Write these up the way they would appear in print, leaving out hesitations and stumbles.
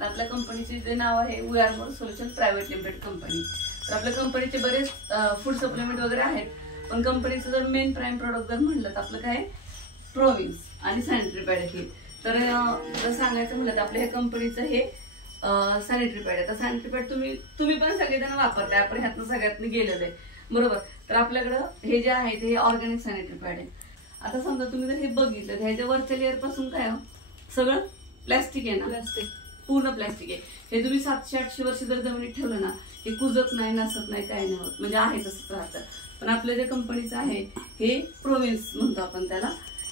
तर आपल्या कंपनीचे जे नाव आहे we are more solution private limited company. तर आपल्या कंपनीचे बरेच फूड सप्लिमेंट वगैरे आहेत, पण कंपनीचं जर मेन प्राईम प्रोडक्ट जर म्हणलं तर आपलं काय प्रोविन्स आणि सॅनिटरी पॅड हे. तर जर सांगायचं म्हणलं तर आपल्या ह्या कंपनीचं हे सॅनिटरी पॅड आहे. तर सॅनिटरी पॅड तुम्ही पण सगळेजण वापरताय, आपण ह्यातनं सगळ्यातनं गेलेलं आहे बरोबर. तर आपल्याकडं हे जे आहे ते ऑर्गॅनिक सॅनिटरी पॅड आहे. आता समजा तुम्ही जर हे बघितलं तर ह्याच्या वरच्या लेअर पासून काय सगळं प्लॅस्टिक आहे ना, प्लॅस्टिक पूर्ण प्लॅस्टिक आहे. हे तुम्ही 700-800 वर्ष जर जमिनीत ठेवलं ना हे कुजत नाही, नसत नाही, काय नाही होत, म्हणजे आहे तसंच राहतं. पण आपल्या जे कंपनीचं आहे हे प्रोविन्स म्हणतो आपण त्याला.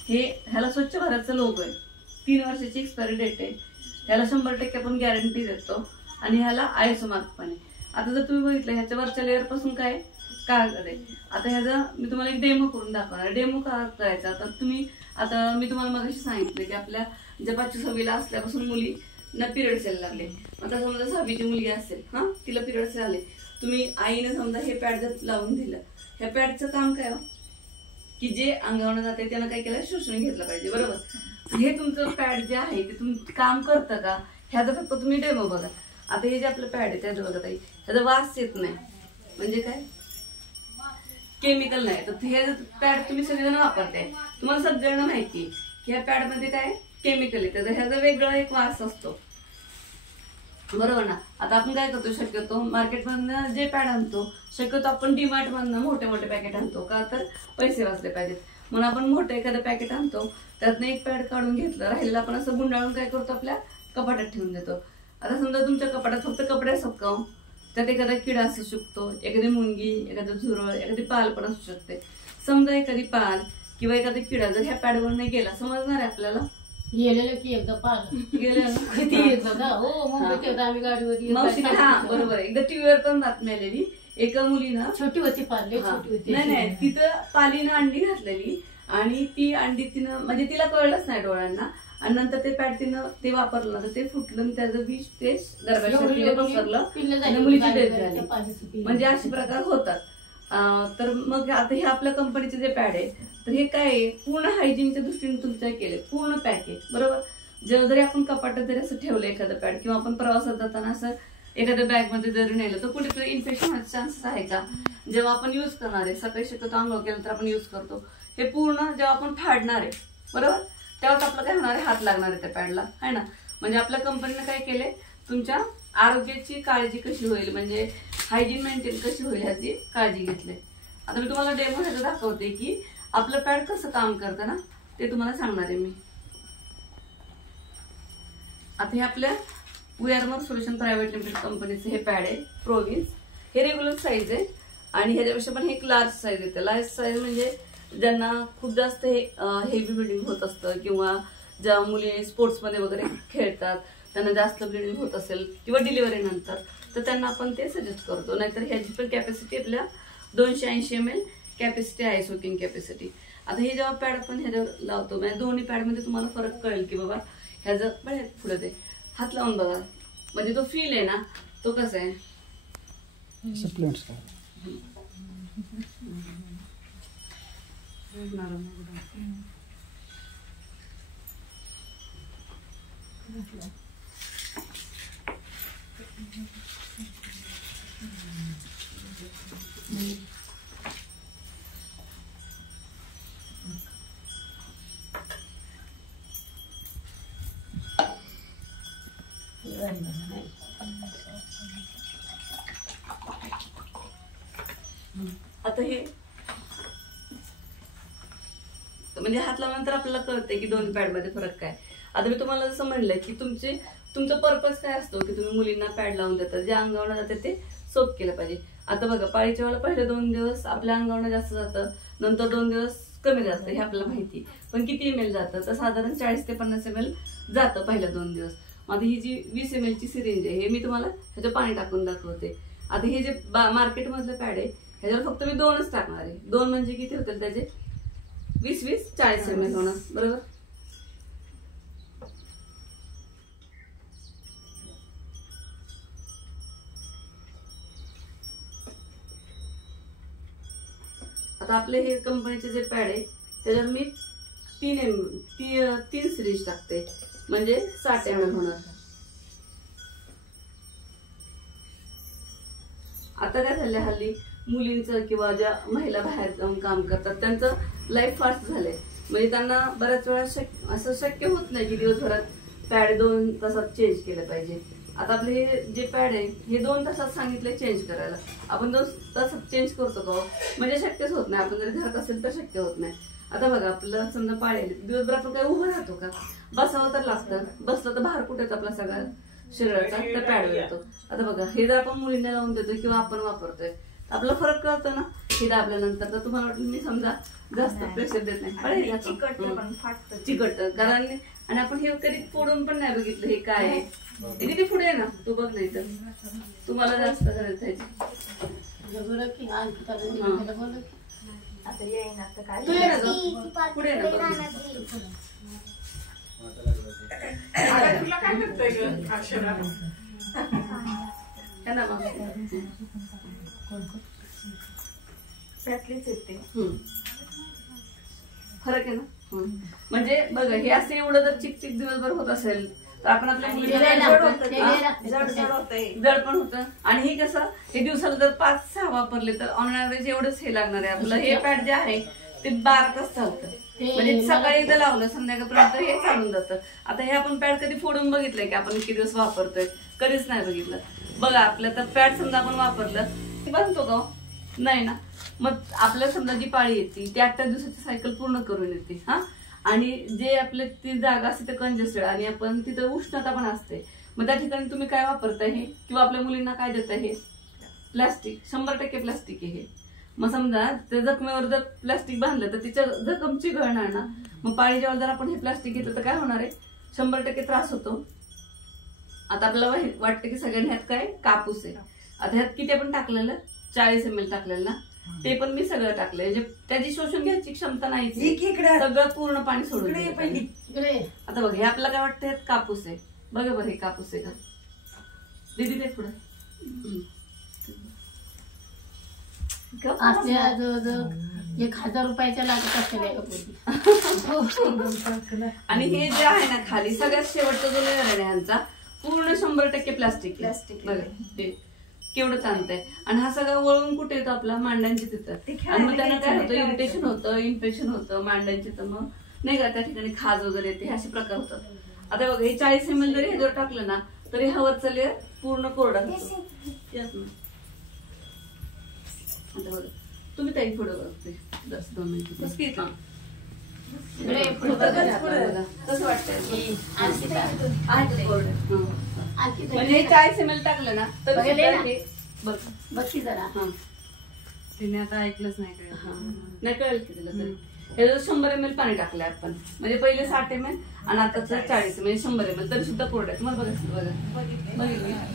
ह्याला स्वच्छ भारतचा लोगो आहे, 3 वर्षाची एक्सपायरी डेट आहे, ह्याला 100% आपण गॅरंटी देतो आणि ह्याला आयएसओ मार्क पण आहे. आता जर तुम्ही बघितलं ह्याच्या वरच्या लेअर पासून काय कागद आहे. आता ह्याचा मी तुम्हाला एक डेमो करून दाखवणार. डेमो का करायचा तर आता मी तुम्हाला मगाशी सांगितलं की आपल्या ज्या 5वी 6वीला असल्यापासून मुलींना पिरियड्स यायला लागले. आता समजा 6वीची मुलगी असेल, तिला पिरियड्स आले, तुम्ही आईने समजा हे पॅड जर लावून दिलं, ह्या पॅडचं काम काय की जे अंगावर जाते त्यानं काय केलं, शोषण घेतलं पाहिजे बरोबर. हे तुमचं पॅड जे आहे ते तुम्ही काम करतं का ह्याचा फक्त तुम्ही डेमो बघा. आता हे जे आपलं पॅड आहे त्याचं बघा ताई, ह्याचा वास येत नाही, म्हणजे काय केमिकल नाही. तर हे पॅड तुम्ही सगळेजण वापरताय, तुम्हाला सगळ्यांना माहिती की ह्या पॅड मध्ये काय केमिकल येतं, तर ह्याचा वेगळा एक वास असतो बरोबर ना. आता आपण काय करतो, शक्यतो मार्केटमधनं जे पॅड आणतो शक्यतो आपण डीमार्ट मधनं मोठे मोठे पॅकेट आणतो का, तर पैसे वाचले पाहिजेत म्हणून आपण मोठं एखादं पॅकेट आणतो, त्यातनं एक पॅड काढून घेतलं, राहिलेलं आपण असं गुंडाळून काय करतो आपल्या कपाटात ठेवून देतो. आता समजा तुमच्या कपाटात फक्त कपडे असतात का, त्यात एखादा किडा असू शकतो, एखादी मुंगी, एखादं झुरळ, एखादी पाल पण असू शकते. समजा एखादी पाल किंवा एखादा किडा जर ह्या पॅडवर नाही गेला, समजणार आहे आपल्याला गेलेलं की एकदा पाल गेलेलं किती येत बघा. हो मुंबईत एकदा आम्ही गाडीवर मावशी बरोबर आहे. एकदा टीव्हीवर पण बातमी आलेली, एका मुलीनं छोटी होती पाल, छोटी होती, नाही तिथं पालीनं अंडी घातलेली आणि ती अंडी तिनं म्हणजे तिला कळलंच नाही डोळ्यांना, आणि नंतर ते पॅड तिनं ते वापरलं तर ते फुटलं आणि त्याचं विष ते गर्भाशयात पसरलं आणि मुलीची डेथ झाली. म्हणजे असे प्रकार होतात. तर मग आता हे आपल्या कंपनीचे जे पॅड आहे तर हे काय आहे, पूर्ण हायजीनच्या दृष्टीने तुमचं केले, पूर्ण पॅक आहे बरोबर. जरी आपण कपाटात जरी असं ठेवलं एखादं पॅड किंवा आपण प्रवासात जाताना असं एखाद्या बॅग मध्ये जरी नेलं तर कुठेतरी इन्फेक्शन होण्याचे चान्सेस आहे का. जेव्हा आपण युज करणार आहे, सकाळी शक्यतो आंघोळ केलं तर आपण युज करतो, हे पूर्ण जेव्हा आपण फाडणार आहे बरोबर तेव्हाच आपलं काय होणार आहे, हात लागणार आहे त्या पॅडला आहे ना. म्हणजे आपल्या कंपनीने काय केलंय, तुमच्या आरोग्याची काळजी कशी होईल, म्हणजे हायजीन मेंटेन कशी होईल ह्याची काळजी घेतली. आता मी तुम्हाला डेमो ह्याचं दाखवते की आपलं पॅड कसं काम करतं ना, ते तुम्हाला सांगणार आहे मी. आता हे आपल्या we are more solution private limited कंपनीचं हे पॅड आहे प्रोविन्स. हे रेग्युलर साईज आहे आणि ह्याच्यापेक्षा पण एक लार्ज साईज येते. लार्ज साईज म्हणजे ज्यांना खूप जास्त हे हेवी ब्लिडिंग होत असतं किंवा ज्या मुली स्पोर्ट्समध्ये वगैरे खेळतात त्यांना जास्त ब्लिडिंग होत असेल किंवा डिलिव्हरी नंतर, तर त्यांना आपण ते सजेस्ट करतो. नाहीतर ह्याची पण कॅपॅसिटी आपल्या 280 ml कॅपॅसिटी आहे, सोकिंग कॅपॅसिटी. आता हे जेव्हा पॅड आपण ह्याच्यावर लावतो म्हणजे दोन्ही पॅडमध्ये तुम्हाला फरक कळेल की बाबा ह्याचं बघा पुढे ते हात लावून बघा, म्हणजे तो फील आहे ना तो कसा आहे. आता हे म्हणजे हात लावल्यानंतर आपल्याला कळतंय की दोन पॅड मध्ये फरक काय. आता मी तुम्हाला जसं म्हणलंय की तुमचा पर्पज काय असतो की तुम्ही मुलींना पॅड लावून देतात, जे अंगावर जाते ते सोप केलं पाहिजे. आता बघा पाळीच्या वेळेला पहिले 2 दिवस आपल्या अंगावर जास्त जातं, नंतर 2 दिवस कमी जातं, हे आपल्याला माहिती. पण किती ml जातं तर साधारण 40 ते 50 ml जातं पहिल्या 2 दिवस. आता ही जी 20 ml ची सिरिंज आहे हे मी तुम्हाला ह्याच्यात पाणी टाकून दाखवते. आता हे जे मार्केट मधलं पॅड आहे ह्याच्यावर फक्त मी 2च टाकणार आहे. 2 म्हणजे किती होतील त्याचे 20-40 ml होणार बरोबर. आता आपले हे कंपनीचे जे पॅड आहे त्याच्यावर मी 3 सिरिंज टाकते म्हणजे 60 ml होणार. आता काय झालं हल्ली मुलींचं किंवा ज्या महिला बाहेर जाऊन काम करतात त्यांचं लाईफ फास्ट झालंय, म्हणजे त्यांना बऱ्याच वेळा असं शक्य होत नाही की दिवसभरात पॅड 2 तासात चेंज केलं पाहिजे. आता आपले हे जे पॅड आहे हे 2 तासात सांगितले चेंज करायला, आपण 2 तासात चेंज करतो का? म्हणजे शक्यच होत नाही. आपण जर घरात असेल तर शक्य होत नाही. आता बघा आपलं समजा पाळेल दिवसभर आपण काय उभं राहतो का? बसावं तर लागतं, बसलं तर भार कुठेच आपला सगळा शरीराचा तर पॅड येतो. आता बघा हे जर आपण मुलींना लावून देतो किंवा आपण वापरतोय आपला फरक कळतो ना. हे दाबल्यानंतर तर तुम्हाला वाटलं मी समजा जास्त प्रेशर देत नाही, चिकटतं कारण. आणि आपण हे कधी फोडून पण नाही बघितलं हे काय आहे. किती पुढे आहे ना, तू बघ नाही तर तुम्हाला जास्त करायचं आहे. पुढे ना फरक आहे ना. म्हणजे बघा हे असं एवढं जर चिकचिक दिवसभर होत असेल तर आपण आपल्या जड पण होतं. आणि हे कसं हे दिवसाला जर 5-6 वापरले तर ऑन ऍव्हरेज एवढंच हे लागणार आहे. आपलं हे पॅड जे आहे ते 12 तास चालतं, म्हणजे सकाळी एकदा लावलं संध्याकाळपर्यंत हे चालून जातं. आता हे आपण पॅड कधी फोडून बघितलंय की आपण किती दिवस वापरतोय? कधीच नाही बघितलं. बघा आपलं तर पॅड समजा आपण वापरलं बनतो का? नाही ना. मग आपल्याला समजा जी पाळी येते ती 8 दिवसाची सायकल पूर्ण करून येते. हा, आणि जे आपले ती जागा असते ते कंजेस्टेड आणि आपण तिथं उष्णता पण असते. मग त्या ठिकाणी तुम्ही काय वापरताय हे, किंवा आपल्या मुलींना काय देताय? हे प्लास्टिक, 100% प्लास्टिक आहे हे. मग समजा त्या जखमेवर जर प्लास्टिक बांधलं तर तिच्या जखम चिघळणार ना. मग पाळी जेव्हा जर आपण हे प्लास्टिक घेतलं तर काय होणार आहे? 100% त्रास होतो. आता आपल्याला वाटतं की सगळ्यांनी ह्यात काय कापूस आहे. आता ह्यात किती आपण टाकलेलं? 40 ml टाकलेलं ना. ते पण मी सगळं टाकलंय, म्हणजे त्याची शोषून घ्यायची क्षमता नाही, सगळं पूर्ण पाणी सोडून. आता बघ हे आपल्याला काय वाटतं कापूस आहे. बघा बरं हे कापूस आहे का? दीदी ते पुढे 1000 रुपयाच्या लागत असते. आणि हे जे आहे ना खाली सगळ्यात शेवटचा जो लेअर आहे ह्यांचा पूर्ण 100% प्लास्टिक. बघा केवढं ताणतंय. आणि हा सगळा वळून कुठे येतो? आपला मांड्यांची तिथं. आणि मग त्यांना काय होतं? इरिटेशन होतं, इन्फेक्शन होतं मांड्यांची. तर मग नाही का त्या ठिकाणी खाज वगैरे येते, हे असे प्रकार होतात. आता बघा हे 40 ml जरी ह्याच्यावर टाकलं ना तरी हा वरचा लेअर पूर्ण कोरडा होतो. आता बघा तुम्ही ताई पुढे बघते 2 मिनिट कसं घेतलं कसं वाटतंय? म्हणजे 40 ml टाकलं ना तर बघ जरा. हा तिने आता ऐकलंच नाही नाही कळेल की तिला. तरी हे 100 ml पाणी टाकलंय आपण, म्हणजे पहिले 60 ml आणि आता 40 म्हणजे 100 ml तरी सुद्धा कोरड आहे. तुम्हाला बघा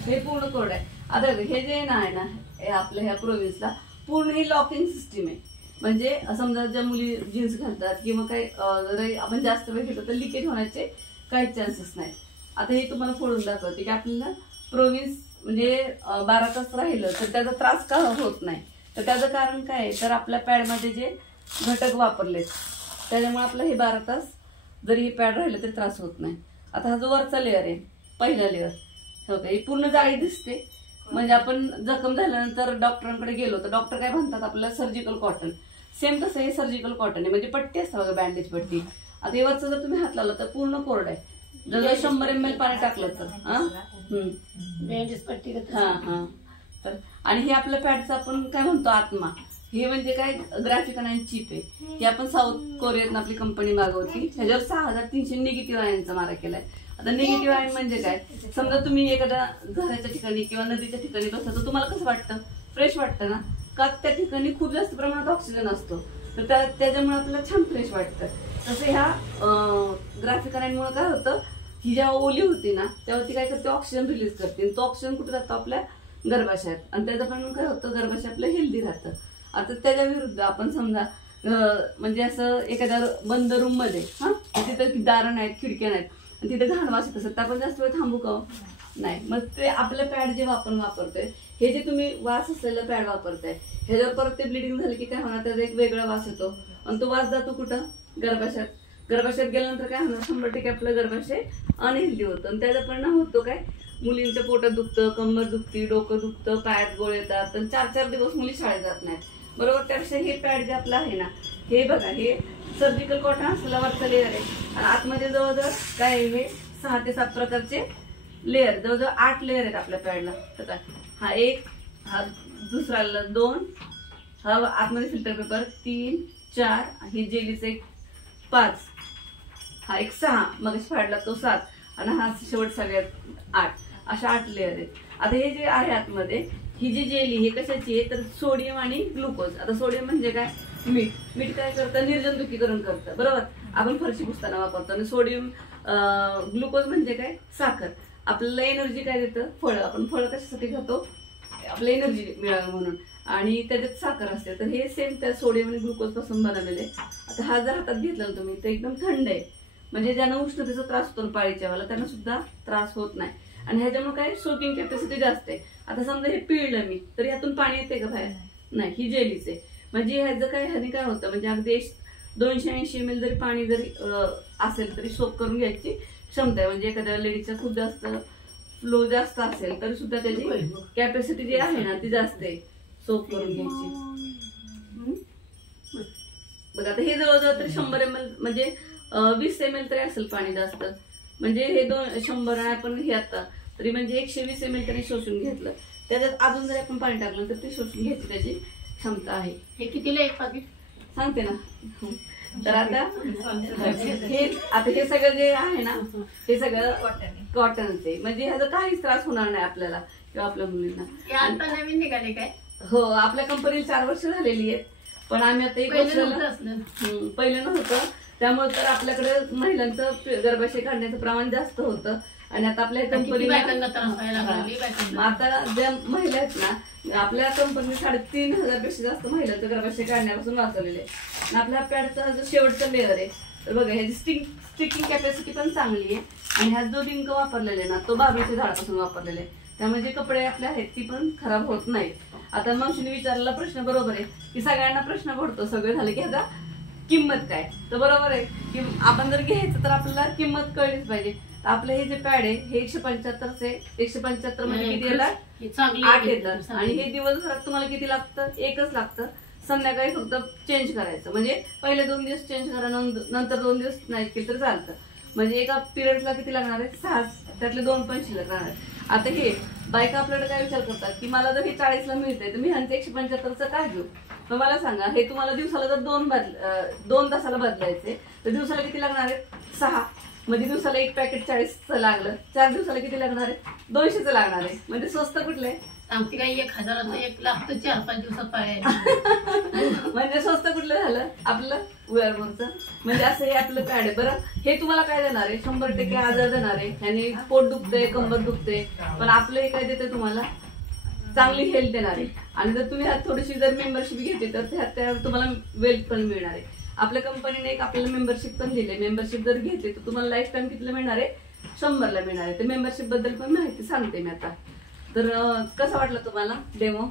हे पूर्ण कोरड आहे. आता हे जे आहे ना आपल्या ह्या प्रोव्हिन्सला पूर्ण ही लॉकिंग सिस्टीम आहे. म्हणजे समजा ज्या मुली जीन्स घालतात किंवा काही जर आपण जास्त वेळ घेतो तर लिकेज होण्याचे काही चान्सेस नाही. आता हे तुम्हाला फोडून दाखवते की आपल्याला प्रोव्हिन्स म्हणजे 12 तास राहिलं तर त्याचा त्रास का होत नाही. तर त्याचं कारण काय आहे? तर आपल्या पॅडमध्ये जे घटक वापरलेत त्याच्यामुळे आपलं हे 12 तास जरी हे पॅड राहिलं तरी त्रास होत नाही. आता हा जो वरचा लेअर आहे पहिला लेअर होतं ही पूर्ण जाळी दिसते. म्हणजे आपण जखम झाल्यानंतर डॉक्टरांकडे गेलो तर डॉक्टर काय म्हणतात आपल्याला सर्जिकल कॉटन. सेम तसं हे सर्जिकल कॉटन आहे, म्हणजे पट्टी असते बघा बँडेज पट्टी. आता हे वरचं जर तुम्ही हात लावला तर पूर्ण कोरड आहे. जर 100 ml पाणी टाकलं तर बँडेज पट्टी. तर आणि हे आपल्या पॅडचं आपण काय म्हणतो आत्मा. हे म्हणजे काय ग्राफिकन आणि चिप आहे. हे आपण साऊथ कोरियातून आपली कंपनी मागवती. ह्याच्यावर 6300 निगेटिव्ह आयनचा मारा केलाय. आता निगेटिव्ह आयन म्हणजे काय? समजा तुम्ही एखाद्या घराच्या ठिकाणी किंवा नदीच्या ठिकाणी बसता तर तुम्हाला कसं वाटतं? फ्रेश वाटतं ना. का त्या ठिकाणी खूप जास्त प्रमाणात ऑक्सिजन असतो तर त्याच्यामुळे आपल्याला छान फ्रेश वाटतं. तसं ह्या ग्राफिकन आयनमुळे काय होतं? ही जेव्हा ओली होती ना तेव्हा ती काय करते? ऑक्सिजन रिलीज करते. तो ऑक्सिजन कुठे जातो? आपल्या गर्भाशयात. आणि त्याच्या परिणाम काय होतं? गर्भाशय आपलं हेल्दी राहतं. आता त्याच्या विरुद्ध आपण समजा म्हणजे असं एखाद्या बंद रूम मध्ये तिथं दारं नाहीत, खिडक्या नाहीत आणि तिथे घाण वास येत असेल तर आपण जास्त वेळ थांबू का? नाही. मग ते आपलं पॅड जे आपण वापरतोय हे जे तुम्ही वास असलेलं पॅड वापरताय ह्याच्यावर परत ते ब्लिडिंग झालं की काय होणार? त्याचा एक वेगळा वास येतो आणि तो वास जातो कुठं? गर्भाशयात. गर्भाशयात गेल्यानंतर काय होणार? 100% आपलं गर्भाशय अनहेल्दी होतं आणि त्याचा परिणाम होतो काय? मुलींच्या पोटात दुखतं, कंबर दुखती, डोकं दुखतं, पायात गोळे येतात, तर 4-4 दिवस मुली शाळेत जात नाहीत बरोबर. त्यापेक्षा हे पॅड जे आपलं आहे ना, हे बघा, हे सर्जिकल कॉटन असलेला वरचा लेअर आहे आणि आतमध्ये जवळजवळ काय आहे, हे 6 ते 7 प्रकारचे लेअर, जवळजवळ 8 लेअर आहेत आपल्या पॅडला. तर हा एक, हा दुसरा 2, हा आतमध्ये फिल्टर पेपर 3, 4, हे जेलीचं एक 5, हा एक 6, मग पॅडला तो 7 आणि हा शेवट सगळ्यात 8, अशा 8 लेअर आहेत. आता हे जे आहे आतमध्ये, ही जी जेली हे कशाची आहे तर सोडियम आणि ग्लुकोज. आता सोडियम म्हणजे काय, मीठ काय करतं, निर्जंतुकीकरण करतं बरोबर, आपण फरशी पुसताना वापरतो. आणि सोडियम ग्लुकोज म्हणजे काय, साखर. आपल्याला एनर्जी काय देतं, फळं. आपण फळं कशासाठी खातो, आपलं एनर्जी मिळावं म्हणून, आणि त्याच्यात साखर असते. तर हे सेम त्या सोडियम आणि ग्लुकोज पासून बनवलेले. आता हा जर हातात घेतला ना तुम्ही तर एकदम थंड आहे, म्हणजे ज्यांना उष्णतेचा त्रास होतो पाळीच्या वेळेला त्यांना सुद्धा त्रास होत नाही. आणि ह्याच्यामुळे काय, सोकिंग कॅपॅसिटी जास्त आहे. आता समजा हे पिळलं मी तर यातून पाणी येते का बाहेर, नाही, ही जेलीच आहे. म्हणजे ह्याचं काय, ह्याने काय होतं, म्हणजे अगदी 280 ml जरी पाणी जरी असेल तरी सोक करून घ्यायची क्षमता आहे. म्हणजे एखाद्या लेडीचा खूप जास्त फ्लो जास्त असेल तरी सुद्धा त्याची कॅपॅसिटी जी आहे ना ती जास्त आहे सोक करून घ्यायची. बघा आता हे जवळजवळ तरी 100 ml, म्हणजे 20 ml तरी असेल पाणी जास्त. म्हणजे हे 100 आपण हे आता तरी म्हणजे 120 ml तरी शोषून घेतलं. त्याच्यात अजून जर आपण पाणी टाकलं तर ते शोषून घ्यायची त्याची क्षमता आहे. हे कितीला एक पाकिट सांगते ना. तर आता हे सगळं जे आहे ना हे सगळं कॉटनच आहे. म्हणजे ह्याचा काहीच त्रास होणार नाही आपल्याला किंवा आपल्या मुलींना. आता नवीन निघाले काय, हो, आपल्या कंपनीला 4 वर्ष झालेली आहेत, पण आम्ही आता 1 वर्ष पहिलं नव्हतं. त्यामुळे तर आपल्याकडे महिलांचं गर्भाशय काढण्याचं प्रमाण जास्त होतं. आणि आता आपल्या कंपनीला आता ज्या महिला आहेत ना, आपल्या कंपनी 3,500 पेक्षा जास्त महिलांचं गर्भाशय काढण्यापासून वाचवलेले आहे. आपल्या पॅडचा जो शेवटचा लेअर आहे तर बघा, ह्याची स्टिकिंग कॅपॅसिटी पण चांगली आहे. आणि ह्यात जो डिंक वापरलेला आहे ना तो बाबरीच्या झाडापासून वापरलेला आहे, त्यामुळे जे कपडे आपले आहेत ती पण खराब होत नाहीत. आता मावशीने विचारलेला प्रश्न बरोबर आहे की सगळ्यांना प्रश्न पडतो सगळं झालं की ह्याचा किंमत काय, तर बरोबर आहे की आपण जर घ्यायचं तर आपल्याला किंमत कळलीच पाहिजे. आपलं हे जे पॅड आहे हे 175 175 म्हणजे किती येतात, 8 येतात. आणि हे दिवसभरात तुम्हाला किती लागतं, एकच लागतं. संध्याकाळी फक्त चेंज करायचं, म्हणजे पहिले 2 दिवस चेंज करा, नंतर 2 दिवस नाही केलं तर चालतं. म्हणजे एका पिरियडला किती लागणार आहे, 6, त्यातले 2 पण शिल्लक राहणार. आता हे बायका आपल्याकडे काय विचार करतात की मला जर हे 40ला मिळतंय तर मी ह्यांचं 175चं काय घेऊ. तर मला सांगा, हे तुम्हाला दिवसाला जर 2 तासाला बदलायचे तर दिवसाला किती लागणार आहे, 6. म्हणजे दिवसाला 1 पॅकेट 40चं लागलं, 4 दिवसाला किती लागणार आहे, 200चं लागणार आहे. म्हणजे स्वस्त कुठलं आहे, सांगते काही 1000चं 1 लाख तर 4-5 दिवसात पाळायला. म्हणजे स्वस्त कुठलं झालं आपलं वेअरवरचं. म्हणजे असं हे आपलं पॅड आहे. बरं, हे तुम्हाला काय देणार आहे, 100% आजार देणार आहे. ह्याने पोट दुखते, कंबर दुखते, पण आपलं हे काय देते तुम्हाला, चांगली हेल्थ देणार आहे. आणि जर तुम्ही ह्यात थोडीशी जर मेंबरशिप घेतली तर त्यात तुम्हाला वेल्थ पण मिळणार आहे. आपल्या कंपनीने एक आपल्याला मेंबरशिप पण दिली. मेंबरशिप जर घेतली तर तुम्हाला लाईफ टाइम कितीला मिळणार आहे, 100ला मिळणार आहे. तर मेंबरशिप बद्दल पण माहिती सांगते मी आता. तर कसं वाटलं तुम्हाला डेमो.